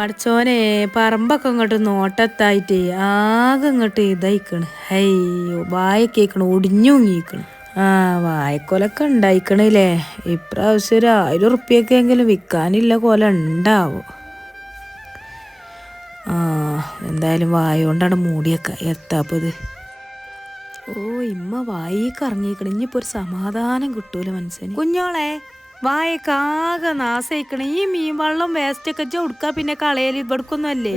പഠിച്ചോനെ പറമ്പൊക്കെ ഇങ്ങോട്ട് നോട്ടത്തായിട്ട് ആകെ ഇങ്ങോട്ട് ഇതായിക്കണ്. ഹയ്യോ വായക്കേക്കണ് ഒടിഞ്ഞുങ്ങിക്കണ്. ആ വായക്കൊലൊക്കെ ഉണ്ടായിക്കണില്ലേ ഇപ്രാവശ്യം ഒരു ആയിരം ഉറുപ്പിയൊക്കെ എങ്കിലും വിൽക്കാനില്ല കൊല ഉണ്ടാവും. ആ എന്തായാലും വായ കൊണ്ടാണ് മൂടിയൊക്കെ എത്താപ്പത്. ഓ ഇമ്മ വായിക്ക് ഇറങ്ങിക്കണ ഇനിയിപ്പോ ഒരു സമാധാനം കിട്ടൂല മനസ്സിന് കുഞ്ഞോളെ വായക്കാകെ നാശയിക്കണം. ഈ മീൻ വെള്ളം വേസ്റ്റ് ഒക്കെ ഉടുക്ക പിന്നെ കളയൽ ഇവിടക്കൊന്നല്ലേ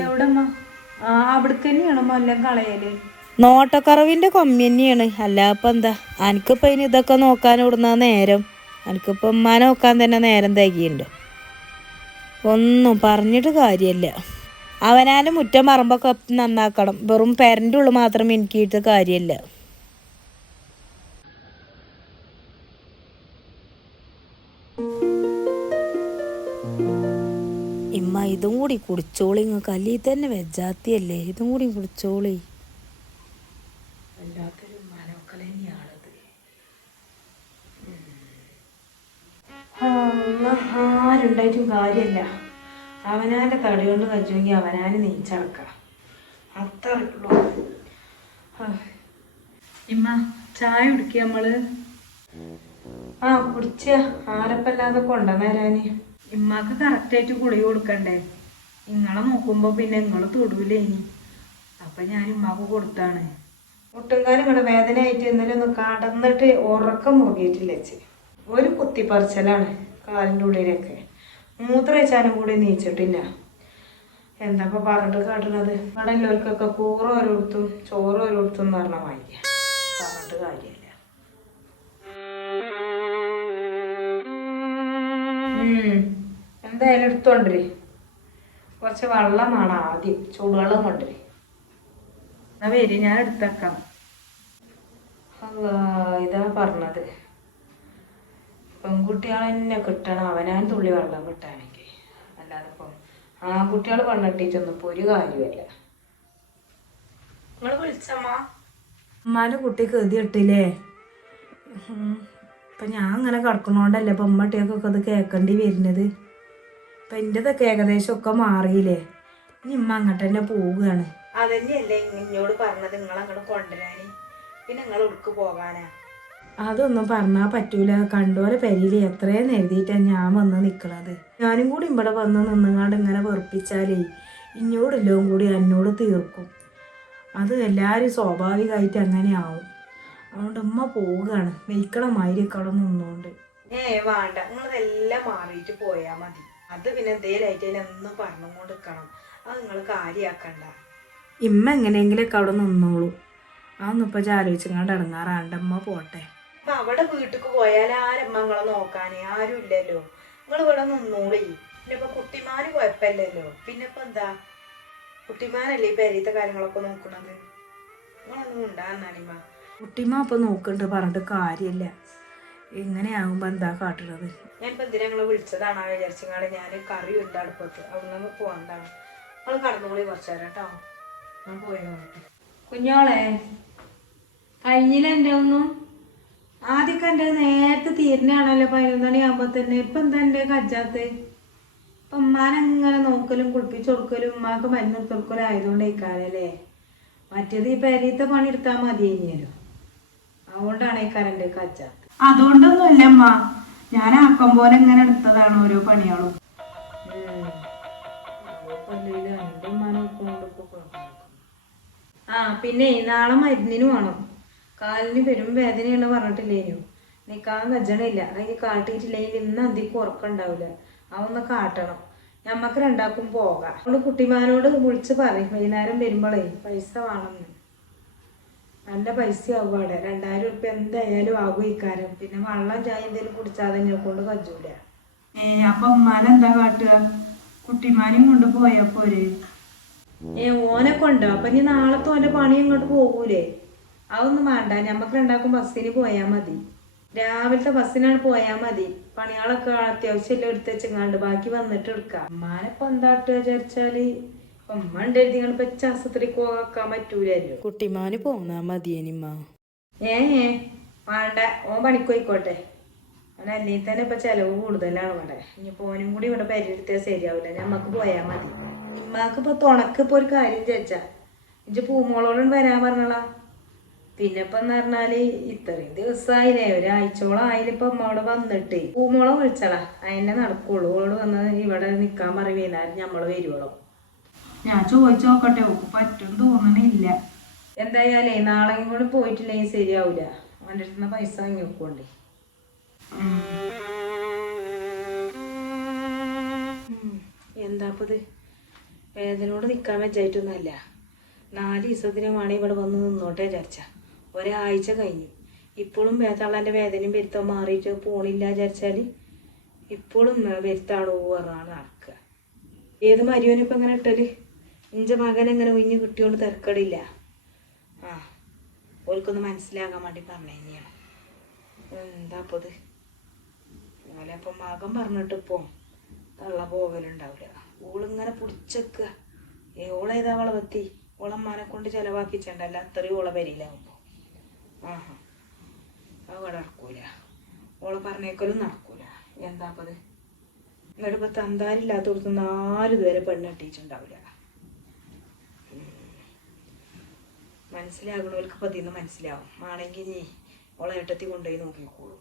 ആ അവിടക്ക് തന്നെയാണ് എല്ലാം കളയൽ. നോട്ടക്കറവിന്റെ കമ്മി തന്നെയാണ്. അല്ല ഇപ്പൊ എന്താ? എനിക്കിപ്പോ ഇനി ഇതൊക്കെ നോക്കാൻ ഇവിടുന്ന നേരം. എനിക്കിപ്പോ ഉമ്മ നോക്കാൻ തന്നെ നേരം തകിയുണ്ട്. ഒന്നും പറഞ്ഞിട്ട് കാര്യമല്ല. അവനാലും മുറ്റം പറമ്പൊക്കെ നന്നാക്കണം. വെറും പെരന്റെ ഉള്ളു മാത്രം എനിക്കിട്ട് കാര്യമില്ല. കൂടി കുടിച്ചോളി. നിങ്ങൾക്ക് അല്ലെ തന്നെ വെജാത്തിയല്ലേ? ഇതും കൂടി കുടിച്ചോളി ആരുണ്ടായിട്ടും കാര്യമല്ല. അവനാന്റെ തടി കൊണ്ട് കച്ചുമെങ്കിൽ അവനാന് നീച്ചടക്കാം അത്രയുള്ളൂ ഇമ്മ ചായ കുടിക്കുക നമ്മൾ. ആ കുടിച്ച. ആരപ്പല്ലാതെ കൊണ്ടുവന്നേരാന്. ഇമ്മക്ക് കറക്റ്റായിട്ട് കുളി കൊടുക്കണ്ടേ? നിങ്ങളെ നോക്കുമ്പോ പിന്നെ നിങ്ങൾ തൊടൂലേ ഇനി അപ്പൊ ഞാൻ ഉമ്മാക്ക് കൊടുത്താണ്. ഒട്ടുംകാലം ഇവിടെ വേദനയായിട്ട് ഇന്നലെ ഒന്ന് കടന്നിട്ട് ഉറക്കം മുറുകിയിട്ടില്ല ചേച്ചി ഒരു കുത്തിപ്പറിച്ചലാണ് കാലിന്റെ ഉള്ളിലൊക്കെ. മൂത്രയിച്ചാലും കൂടി നീച്ചിട്ടില്ല. എന്താ ഇപ്പൊ പറഞ്ഞിട്ട് കാട്ടുന്നത് ഇവിടെ എല്ലാവർക്കൊക്കെ കൂറ് ഓരോരുത്തും ചോറ് ഓരോരുത്തും എന്ന് പറഞ്ഞാൽ വായിക്കുക പറഞ്ഞിട്ട് കാര്യമില്ല. എന്തായാലും എടുത്തോണ്ടേ കുറച്ച് വെള്ളമാണ് ആദ്യം. ചൂടുവെള്ളം കൊണ്ട് എന്നാ വരി ഞാൻ എടുത്തേക്കാം. ഇതാ പറഞ്ഞത്. പെൺകുട്ടികളെ തന്നെ കിട്ടണം. അവനാൻ തുള്ളി വെള്ളം കിട്ടാണെങ്കിൽ അല്ലാതെ ഇപ്പം ആൺകുട്ടികൾ പെണ്ണിട്ടിട്ടൊന്നും ഇപ്പൊ ഒരു കാര്യമല്ല നിങ്ങൾ വിളിച്ചമ്മ. അമ്മാന്റെ കുട്ടി കൃതി ഇട്ടില്ലേ ഇപ്പം ഞാൻ അങ്ങനെ കിടക്കണോണ്ടല്ലേ ഇപ്പം ഉമ്മട്ടിയൊക്കെ അത് കേൾക്കേണ്ടി വരുന്നത്? ഇപ്പം എന്റെതൊക്കെ ഏകദേശം ഒക്കെ മാറിയില്ലേ? ഇനി ഇമ്മ അങ്ങോട്ട് തന്നെ പോവുകയാണ്. അതന്നെയല്ലേ ഇങ്ങോട് പറഞ്ഞത് നിങ്ങൾ അങ്ങോട്ട് കൊണ്ടുവരാന്. പിന്നെ നിങ്ങൾ ഉടുക്ക് പോകാനാ? അതൊന്നും പറഞ്ഞാൽ പറ്റൂല. കണ്ടോലെ പെരിയിൽ എത്രയും എഴുതിയിട്ടാണ് ഞാൻ വന്ന് നിൽക്കണത് ഞാനും കൂടി ഇവിടെ വന്ന് നിന്നങ്ങാണ്ട് ഇങ്ങനെ വെറുപ്പിച്ചാലേ ഇഞ്ഞോടെല്ലാം കൂടി എന്നോട് തീർക്കും. അത് എല്ലാവരും സ്വാഭാവികമായിട്ട് അങ്ങനെ ആവും അതുകൊണ്ട് ഉമ്മ പോവുകയാണ്. അവിടെ നിന്നുകൊണ്ട് ഏ വേണ്ട. നിങ്ങളതെല്ലാം മാറിയിട്ട് പോയാൽ മതി. അത് പിന്നെ എന്തേലായിട്ട് അതിനൊന്നും പറഞ്ഞുകൊണ്ട് നിൽക്കണം അത് നിങ്ങൾ കാര്യമാക്കണ്ട ഇമ്മ എങ്ങനെയെങ്കിലൊക്കെ അവിടെ നിന്നോളൂ. അതൊന്നും ഇപ്പൊ ആലോചിച്ചങ്ങാണ്ട് ഇറങ്ങാറാണ്ട് അമ്മ പോട്ടെ. അപ്പൊ അവിടെ വീട്ടിക്ക് പോയാൽ ആരമ്മ നിങ്ങളെ നോക്കാനേ? ആരും ഇല്ലല്ലോ. നിങ്ങൾ ഇവിടെ നിന്നോളീ. പിന്നെ ഇപ്പൊ കുട്ടിമാര് കുഴപ്പമില്ലല്ലോ. പിന്നെ ഇപ്പൊ എന്താ? കുട്ടിമാരല്ലേ ഈ പെരീത്തെ കാര്യങ്ങളൊക്കെ നോക്കണത് നിങ്ങളൊന്നും ഉണ്ടാകുന്നാണിമ്മ കുട്ടിമാ അപ്പൊ നോക്കണ്ട് പറഞ്ഞിട്ട് കാര്യമില്ല. ഇങ്ങനെയാകുമ്പോ എന്താ കാട്ടുന്നത് ഞാനിപ്പോ എന്തിനാ നിങ്ങളെ വിളിച്ചതാണ്? വിചാരിച്ചങ്ങാട് ഞാൻ കറി ഉണ്ട് അടുപ്പത്ത്. അവിടെ അവിടുന്ന് പോകണ്ടാണ് നിങ്ങൾ കടന്നുകൂടി കുറച്ചേരം കേട്ടോ ഞാൻ പോയി കുഞ്ഞോളെ കഴിഞ്ഞില്ല എന്റെ ഒന്നും? ആദ്യമൊക്കെ എന്റെ നേരത്തെ തീരുന്നതാണല്ലോ പതിനൊന്ന് മണി ആകുമ്പോൾ തന്നെ. ഇപ്പം എന്താ എന്റെ കജ്ജാത്ത്? ഇപ്പം ഉമ്മാനങ്ങനെ നോക്കലും കുളിപ്പിച്ച് കൊടുക്കലും ഉമ്മാക്ക് മരുന്ന് കൊടുക്കലും ആയതുകൊണ്ട് ഇക്കാലല്ലേ മറ്റേത് ഈ പെരീത്തെ പണി എടുത്താൽ മതി ഇനിയല്ലോ അതുകൊണ്ടാണ് ഈ കരണ്ട് കജ്ജാത്ത്. അതുകൊണ്ടൊന്നുമല്ല അമ്മ ഞാൻ ആക്കം പോലെ ഇങ്ങനെ എടുത്തതാണ് ഓരോ പണികളും. ആ പിന്നെ നാളെ മരുന്നിന് വേണം കാലിന് പെരും വേദനയുള്ള പറഞ്ഞിട്ടില്ലേനു. നിക്കാൻ കജ്ജണില്ല. അതിന് കാട്ടിയിട്ടില്ലെങ്കിൽ ഇന്ന് അധികം ഉറക്കുണ്ടാവില്ല അതൊന്ന് കാട്ടണം. ഞമ്മക്ക് രണ്ടാക്കും പോകാം. നമ്മൾ കുട്ടിമാരോട് വിളിച്ച് പറയും. വൈകുന്നേരം വരുമ്പോഴേ പൈസ വേണമെന്ന് നല്ല പൈസ ആവും അവിടെ. രണ്ടായിരം ഉറുപ്പ്യ എന്തായാലും ആകും ഇക്കാരം പിന്നെ വെള്ളം ചായ എന്തെങ്കിലും കുടിച്ചാൽ തന്നെ കൊണ്ട് കജ്ജൂല ഏ അപ്പൊ ഉമ്മാനെന്താ കാട്ടുക? കുട്ടിമാനെയും കൊണ്ട് പോയപ്പോര് ഏ ഓനെ കൊണ്ടോ? അപ്പൊ ഇനി നാളത്തെ ഓന്റെ പണി ഇങ്ങോട്ട് പോകൂലേ? അതൊന്നും വേണ്ട. ഞമ്മക്ക് രണ്ടാക്കും ബസ്സിന് പോയാൽ മതി. രാവിലത്തെ ബസ്സിനാണ് പോയാൽ മതി. പണികളൊക്കെ അത്യാവശ്യം എല്ലാം എടുത്ത് വെച്ചെങ്ങാണ്ട് ബാക്കി വന്നിട്ട് എടുക്കാം. ഉമ്മാനിപ്പോ എന്താട്ട് വിചാരിച്ചാൽ? ഉമ്മ ഉണ്ടായിരുന്നു നിങ്ങളിപ്പോ ആശുപത്രിക്ക് പോകാൻ പറ്റൂലല്ലോ കുട്ടിമാന് പോന്നാ മതിയേനിമ്മ. ഏ വേണ്ട. ഓൻ പണിക്കോയിക്കോട്ടെ അല്ലെങ്കിൽ തന്നെ ഇപ്പൊ ചെലവ് കൂടുതലാണ് ഇവിടെ. ഇനി പോനും കൂടി ഇവിടെ പരിയെടുത്താൽ ശരിയാവില്ല ഞമ്മക്ക് പോയാൽ മതി. ഇമ്മാക്ക് ഇപ്പൊ തുണക്ക് ഇപ്പൊ ഒരു കാര്യം ചോദിച്ചാ ഇജ്ജ് പൂമോളോടും വരാൻ പറഞ്ഞളാ. പിന്നെ ഇപ്പൊ എന്ന് പറഞ്ഞാൽ ഇത്രയും ദിവസമായില്ലേ ഒരാഴ്ചയോളം ആയില്ല ഇപ്പൊ അമ്മ അവിടെ വന്നിട്ട്. പൂമോളെ വിളിച്ചളാ. അതിനെ നടക്കുള്ളൂ. ഓളോട് വന്ന് ഇവിടെ നിക്കാൻ പറയുന്നാലും നമ്മൾ ഞമ്മൾ വരുവോളൂ. ഞാൻ ചോദിച്ചു നോക്കട്ടെ ഓക്ക് പറ്റും തോന്നണില്ല. എന്തായാലേ നാളെ കൂടി പോയിട്ടില്ലെങ്കിൽ ശരിയാവൂല. അവന്റെ അടുത്ത് പൈസ വാങ്ങി വെക്കോണ്ടേ എന്താപ്പത്? വേദനയോട് നിൽക്കാൻ വെച്ചായിട്ടൊന്നുമല്ല നാല് ദിവസത്തിന് വേണേ ഇവിടെ വന്ന് നിന്നോട്ടെ വിചാരിച്ച. ഒരാഴ്ച കഴിഞ്ഞു. ഇപ്പോഴും വേതാളന്റെ വേദനയും വരുത്താൻ മാറിയിട്ട് പോണില്ല വിചാരിച്ചാൽ ഇപ്പോഴും വരുത്താളോ പറഞ്ഞാണ് നടക്കുക. ഏത് മരിയോനിപ്പം ഇങ്ങനെ ഇട്ടൽ? ഇഞ്ച മകൻ എങ്ങനെ ഒഴിഞ്ഞ് കിട്ടിയോണ്ട് തിരക്കടില്ല. ആ ഓൽക്കൊന്ന് മനസ്സിലാകാൻ വേണ്ടി പറഞ്ഞു തന്നെയാണ് എന്താ അപ്പൊ ഇത്? അപ്പം മകൻ പറഞ്ഞിട്ട് ഇപ്പോൾ തള്ള പോകലുണ്ടാവില്ല ഓളിങ്ങനെ പിടിച്ചേക്കുക ഏ ഓളേതാ വളവെത്തി? ഓളമ്മാനെ കൊണ്ട് ചിലവാക്കിച്ചേണ്ടല്ല അത്രയും ഓളെ വരിയിലാവുമ്പോ ആഹാ. അവിടെ നടക്കൂല. ഓളെ പറഞ്ഞേക്കലും നടക്കൂല. എന്താ അപ്പത് എന്നിട്ട് ഇപ്പൊ തന്താരില്ലാത്തടത്ത് നാല് പേരെ പെണ്ണ് മനസ്സിലാകണവർക്ക് ഇപ്പം ഇതിന്ന് മനസ്സിലാവും. ആണെങ്കിൽ നീ ഓളെ ഏട്ടത്തി കൊണ്ടുപോയി നോക്കിക്കോളും.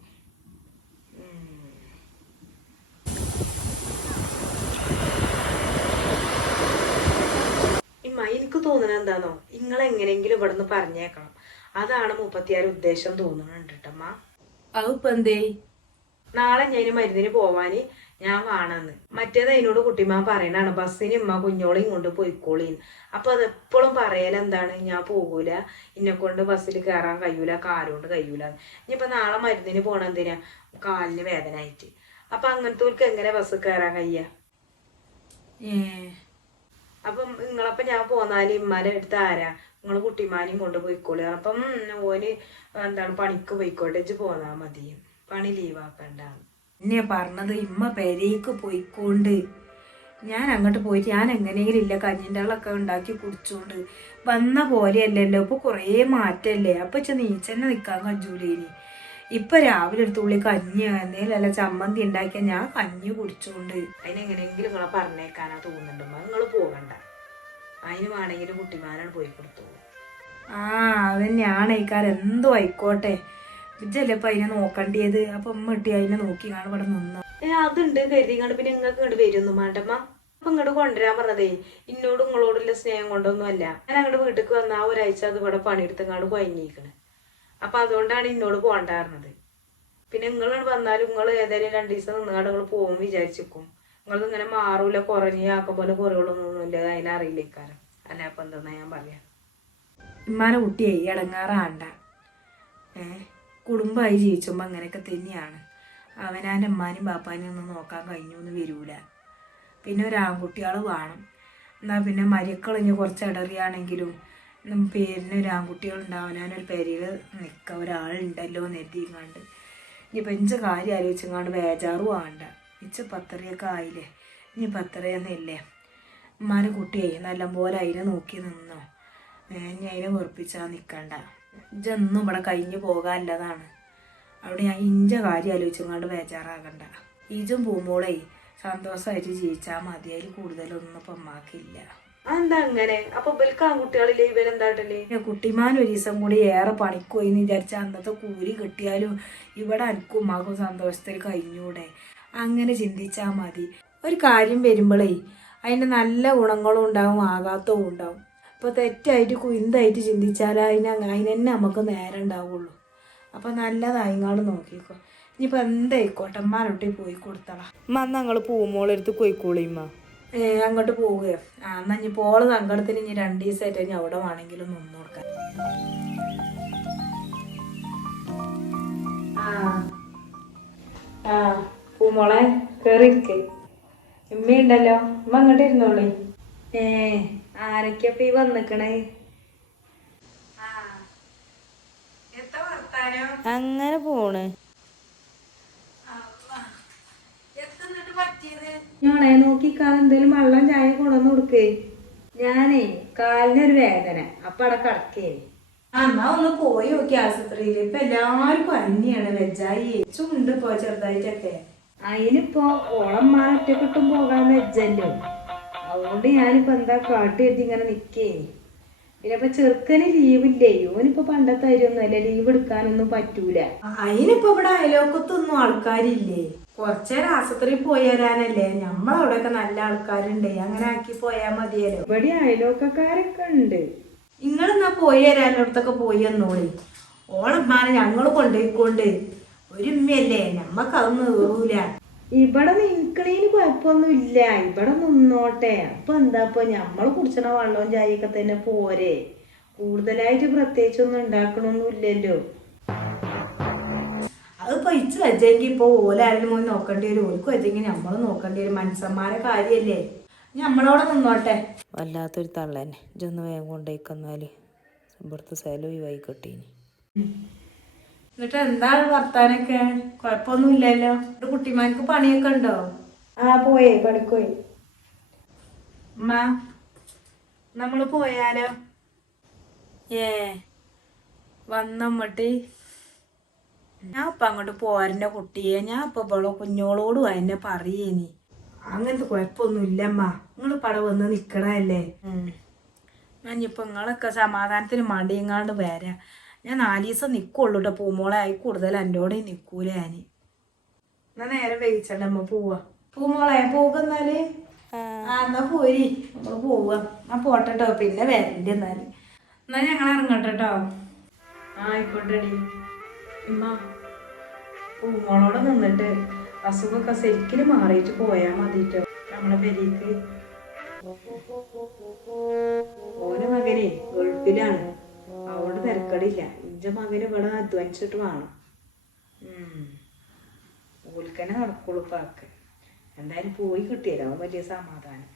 ഇമ്മ എനിക്ക് തോന്നുന്നത് എന്താണോ നിങ്ങൾ എങ്ങനെയെങ്കിലും ഇവിടെ നിന്ന് പറഞ്ഞേക്കണം. അതാണ് മുപ്പത്തിയാറ് ഉദ്ദേശം തോന്നുന്നുണ്ട് കേട്ടമ്മ അതിപ്പോ എന്തേ? നാളെ ഞാൻ മരുന്നിന് പോവാന് ഞാൻ വേണമെന്ന് മറ്റേത് അതിനോട് കുട്ടിമാ പറയണാണ് ബസ്സിന് ഉമ്മ കുഞ്ഞോളെയും കൊണ്ട് പോയിക്കോളീന്ന്. അപ്പൊ അത് എപ്പോഴും പറയലെന്താണ് ഞാൻ പോകൂല ഇന്നെ കൊണ്ട് ബസ്സിൽ കയറാൻ കഴിയൂല കാലുകൊണ്ട് കഴിയൂല. ഇനിയിപ്പൊ നാളെ മരുന്നിന് പോണ എന്തിനാ? കാലിന് വേദന ആയിട്ട്. അപ്പൊ അങ്ങനത്തെ എങ്ങനെ ബസ് കയറാൻ കഴിയ? അപ്പം നിങ്ങളപ്പം ഞാൻ പോന്നാൽ ഇമ്മാരെ അടുത്ത് ആരാ? നിങ്ങൾ കുട്ടിമാനെയും കൊണ്ട് പോയിക്കോളി. അപ്പം ഓന് എന്താണ് പണിക്ക് പോയിക്കോട്ടെ ഇജ്ജ് പോന്നാ മതി. പണി ലീവാക്കണ്ട എന്നെ പറഞ്ഞത് ഇമ്മ പെരേക്ക് പോയിക്കൊണ്ട്. ഞാൻ അങ്ങോട്ട് പോയിട്ട് ഞാൻ എങ്ങനെയെങ്കിലും ഇല്ല കഞ്ഞിന്റെ വെള്ളമൊക്കെ ഉണ്ടാക്കി കുടിച്ചോണ്ട്. വന്ന പോലെയല്ലല്ലോ ഇപ്പൊ കുറേ മാറ്റല്ലേ? അപ്പൊ ഇച്ച നീച്ചന്നെ നിക്കാൻ കഞ്ചൂലേനി ഇപ്പൊ രാവിലെ ഒരു തുള്ളി കഞ്ഞി എന്തെങ്കിലും അല്ല ചമ്മന്തി ഉണ്ടാക്കിയാൽ ഞാൻ കഞ്ഞി കുടിച്ചോണ്ട്. അതിനെങ്ങനെയെങ്കിലും നിങ്ങളെ പറഞ്ഞേക്കാനാ തോന്നുന്നുണ്ട്. നിങ്ങൾ പോകണ്ട അതിന് വേണമെങ്കിൽ കുട്ടിമാരാണ് പോയി കൊടുത്തോളൂ. ആ അത് ഞാനേക്കാർ എന്തോ ആയിക്കോട്ടെ. ഇജ്ജല്ലേ ഇപ്പൊ അതിനെ നോക്കണ്ടിയത്? അപ്പൊ ഉമ്മ ഇട്ടി അതിനെ നോക്കി കാണും ഇവിടെ നിന്നോ? ഏ അതുണ്ട് കരുതി കണ്ട് പിന്നെ നിങ്ങൾക്ക് ഇങ്ങോട്ട് വരുന്നു മാണ്ടമ്മ അപ്പൊ ഇങ്ങോട്ട് കൊണ്ടുവരാൻ പറഞ്ഞതേ ഇന്നോട് ഇങ്ങളോടുള്ള സ്നേഹം കൊണ്ടൊന്നും അല്ല ഞാൻ അങ്ങോട്ട് വീട്ടിലേക്ക് വന്ന ആ ഒരാഴ്ച അത് ഇവിടെ പണിയെടുത്തങ്ങാട് കുഴങ്ങിയിരിക്കണ് അപ്പൊ അതുകൊണ്ടാണ് ഇന്നോട് പോണ്ടായിരുന്നത് പിന്നെ നിങ്ങൾ വന്നാലും നിങ്ങൾ ഏതായാലും രണ്ടു ദിവസം നിന്നാട് നിങ്ങൾ പോകും വിചാരിച്ചിരിക്കും. നിങ്ങൾ ഇങ്ങനെ മാറൂല കുറഞ്ഞ് ആക്കം പോലെ കുറവുകളൊന്നുമില്ല അതിനറിയില്ലേക്കാരം അല്ല അപ്പൊ എന്താ ഞാൻ പറയാം. ഇമ്മാനെ കുട്ടിയെ ഇടങ്ങാറാണ്ട ഏ? കുടുംബമായി ജീവിച്ചുമ്പോൾ അങ്ങനെയൊക്കെ തന്നെയാണ്. അവനാന്റെ അമ്മാനും ബാപ്പാനും ഒന്നും നോക്കാൻ കഴിഞ്ഞു എന്ന് വരൂല. പിന്നെ ഒരു ആൺകുട്ടികൾ വേണം. എന്നാൽ പിന്നെ മരുക്കളിഞ്ഞ് കുറച്ച് ഇടറിയാണെങ്കിലും പേരിന് ഒരു ആൺകുട്ടികളുണ്ടാവും അവനാനൊരു പേരിൽ നിൽക്കുക ഒരാളുണ്ടല്ലോ എന്ന് എഴുതിങ്ങാണ്ട് ഇനിയിപ്പോൾ എന്റെ കാര്യം ആലോചിച്ചങ്ങാണ്ട് ബേജാറും ആണ്ട ഇച്ച പത്തറിയൊക്കെ ആയില്ലേ? ഇനി പത്തറിയൊന്നുമില്ലേ ഉമ്മാന്റെ കുട്ടിയെ നല്ലപോലെ അതിനെ നോക്കി നിന്നോ. ഞാൻ അതിനെ വെറുപ്പിച്ചാൽ നിൽക്കണ്ട ഇജൊന്നും ഇവിടെ കഴിഞ്ഞു പോകാനുള്ളതാണ് അവിടെ ഞാൻ ഇഞ്ച കാര്യം ആലോചിച്ചങ്ങാണ്ട് ബേജാറാകണ്ട. ഈജും പോകുമ്പോളേ സന്തോഷമായിട്ട് ജീവിച്ചാൽ മതി. അതിൽ കൂടുതലൊന്നും ഇപ്പം അമ്മാക്കില്ല അങ്ങനെ? അപ്പൊ ഇവർക്ക് ആൺകുട്ടികളില്ലേ? ഇവരെന്താട്ടല്ലേ കുട്ടിമാൻ ഒരു ദിവസം കൂടി ഏറെ എന്ന് വിചാരിച്ച അന്നത്തെ കൂലി കിട്ടിയാലും ഇവിടെ അനക്കും ഉമ്മാക്കും സന്തോഷത്തിൽ കഴിഞ്ഞൂടെ. അങ്ങനെ ചിന്തിച്ചാൽ മതി. ഒരു കാര്യം വരുമ്പോഴേ അതിന് നല്ല ഗുണങ്ങളും ഉണ്ടാവും ആഘാതവും ഉണ്ടാവും. ഇപ്പൊ തെറ്റായിട്ട് കുന്തായിട്ട് ചിന്തിച്ചാൽ അതിന് അതിന് തന്നെ നമുക്ക് നേരം ഉണ്ടാവുള്ളൂ. അപ്പൊ നല്ലതായിങ്ങാട് നോക്കിക്കോ. ഇനിയിപ്പോൾ എന്തായിക്കോട്ടെ അമ്മാനൊട്ടി പോയി കൊടുത്തളാ. അമ്മ ഞങ്ങൾ പൂമോളെടുത്ത് പോയിക്കോളിമ്മ ഏ, അങ്ങോട്ട് പോവുകയോ? ആ എന്നാ ഇനി പോൾ സങ്കടത്തിന് ഇനി രണ്ട് ദിവസമായിട്ട് ഇനി അവിടെ വേണമെങ്കിലും നിന്ന് കൊടുക്കാൻ ആ ആ പൂമോളെ കേറിയിരിക്കേ. ഉമ്മയുണ്ടല്ലോ. ഉമ്മ അങ്ങോട്ട് ഇരുന്നോളി. ഏ ആരൊക്കെയപ്പ ഈ വന്നിക്കണേ? അങ്ങനെ പോണ്. ഞാണേ നോക്കിക്കാതെ എന്തേലും വെള്ളം ചായ കൊണ്ടുവന്ന് കൊടുക്കേ. ഞാനേ കാലിനൊരു വേദന അപ്പൊ അവിടെ കിടക്കേ അമ്മ ഒന്ന് പോയി നോക്കി ആശുപത്രിയിൽ. ഇപ്പൊ എല്ലാരും പനിയാണ് വെജായി. ചുണ്ട് പോ ചെറുതായിട്ടൊക്കെ. അതിനിപ്പോ ഓളം മാറ്റക്കിട്ടും പോകാൻ വെച്ചല്ലോ അതുകൊണ്ട് ഞാനിപ്പോ എന്താ കാട്ടി എഴുതി ഇങ്ങനെ നിക്കേ. പിന്നെ ഇപ്പൊ ചെറുക്കന് ലീവില്ലേ ഓനിപ്പോ പണ്ടത്തെ കാര്യമൊന്നുമല്ല ലീവ് എടുക്കാനൊന്നും പറ്റൂല. അതിനിപ്പോ ഇവിടെ അയലോക്കത്തൊന്നും ആൾക്കാരില്ലേ? കുറച്ചേരം ആശുപത്രിയിൽ പോയി വരാനല്ലേ? നമ്മളവിടെയൊക്കെ നല്ല ആൾക്കാരുണ്ട്. അങ്ങനെ ആക്കി പോയാ മതിയല്ലോ. ഇവിടെ അയലോക്കക്കാരൊക്കെ ഉണ്ട്. നിങ്ങളെന്നാ പോയി വരാനോടത്തൊക്കെ പോയി എന്നോളി ഓളമ്മാനെ ഞങ്ങൾ കൊണ്ടുപോയിക്കൊണ്ട്. ഒരു ഉമ്മയല്ലേ? ഞമ്മക്ക് അതൊന്നും ഏറൂല ഇവിടെ നിൽക്കണേന് കുഴപ്പമൊന്നുമില്ല. ഇവിടെ നിന്നോട്ടെ. അപ്പൊ എന്താ ഇപ്പൊ ഞമ്മൾ കുടിച്ചണ വെള്ളവും ചായയൊക്കെ തന്നെ പോരെ. കൂടുതലായിട്ട് പ്രത്യേകിച്ചൊന്നും ഉണ്ടാക്കണമൊന്നുമില്ലല്ലോ അത് പൈച്ച് വെച്ചെങ്കിൽ ഇപ്പൊ ഓലാരും പോയി നോക്കേണ്ടി വരും. ഓൽക്ക് വെച്ചെങ്കിൽ നമ്മൾ നോക്കേണ്ടി വരും. മനുഷ്യന്മാരെ കാര്യല്ലേ? നമ്മളവിടെ നിന്നോട്ടെ. വല്ലാത്തൊരു തള്ളന്നെ ഇജൊന്ന് വേഗം കൊണ്ടേക്കന്നാൽ ഇവിടുത്തെ സ്ഥലം ഒഴിവായി കിട്ടീനി. എന്നിട്ട് എന്താണ് വർത്താനൊക്കെ? കുഴപ്പമൊന്നുമില്ലല്ലോ. ഒരു കുട്ടിമാർക്ക് പണിയൊക്കെ ഉണ്ടോ? ആ പോയേ പണിക്കോയി. നമ്മൾ പോയാലോ? ഏ വന്നമ്മട്ടി ഞാൻ ഇപ്പൊ അങ്ങോട്ട് പോരന്റെ കുട്ടിയെ. ഞാൻ ഇപ്പൊ ഇവളെ കുഞ്ഞോളോടും എന്നെ പറയേനി. അങ്ങനത്തെ കൊഴപ്പൊന്നും ഇല്ലമ്മ നിങ്ങൾ പട വന്ന് നിക്കണല്ലേ ഞാനിപ്പൊ നിങ്ങളൊക്കെ സമാധാനത്തിന് മടിയങ്ങാണ്ട് വരാം. ഞാൻ നാല് ദിവസം നിൽക്കുള്ളൂ കേട്ടോ പൂമോളെ ആയി കൂടുതൽ എന്റെ കൂടെ നിൽക്കൂല ഞാൻ എന്നാ നേരം വേവിച്ചണ്ട അമ്മ പോവാ പൂമോളെ പോകുന്നാൽ ആ എന്നാ പോരി നമ്മൾ പോവാ എന്നാ പോട്ടെട്ടോ പിന്നെ വരണ്ട എന്നാൽ എന്നാ ഞങ്ങൾ ഇറങ്ങട്ടോ ആ ആയിക്കോട്ടെടി ഉമ്മ പൂമോളോടെ നിന്നിട്ട് അസുഖമൊക്കെ ശരിക്കും മാറിയിട്ട് പോയാ മതിട്ടോ നമ്മളെ പെരീക്ക് ഓരോ മകനെ ഗൾഫിലാണ് അവിടെ തിരക്കടില്ല. എന്റെ മകന് ഇവിടെ അധ്വാനിച്ചിട്ട് വേണം. ഓൽക്കന്നെ നടക്കുള്ളൂ പാക്ക് എന്തായാലും പോയി കിട്ടിയല്ലോ അവൻ വലിയ സമാധാനം.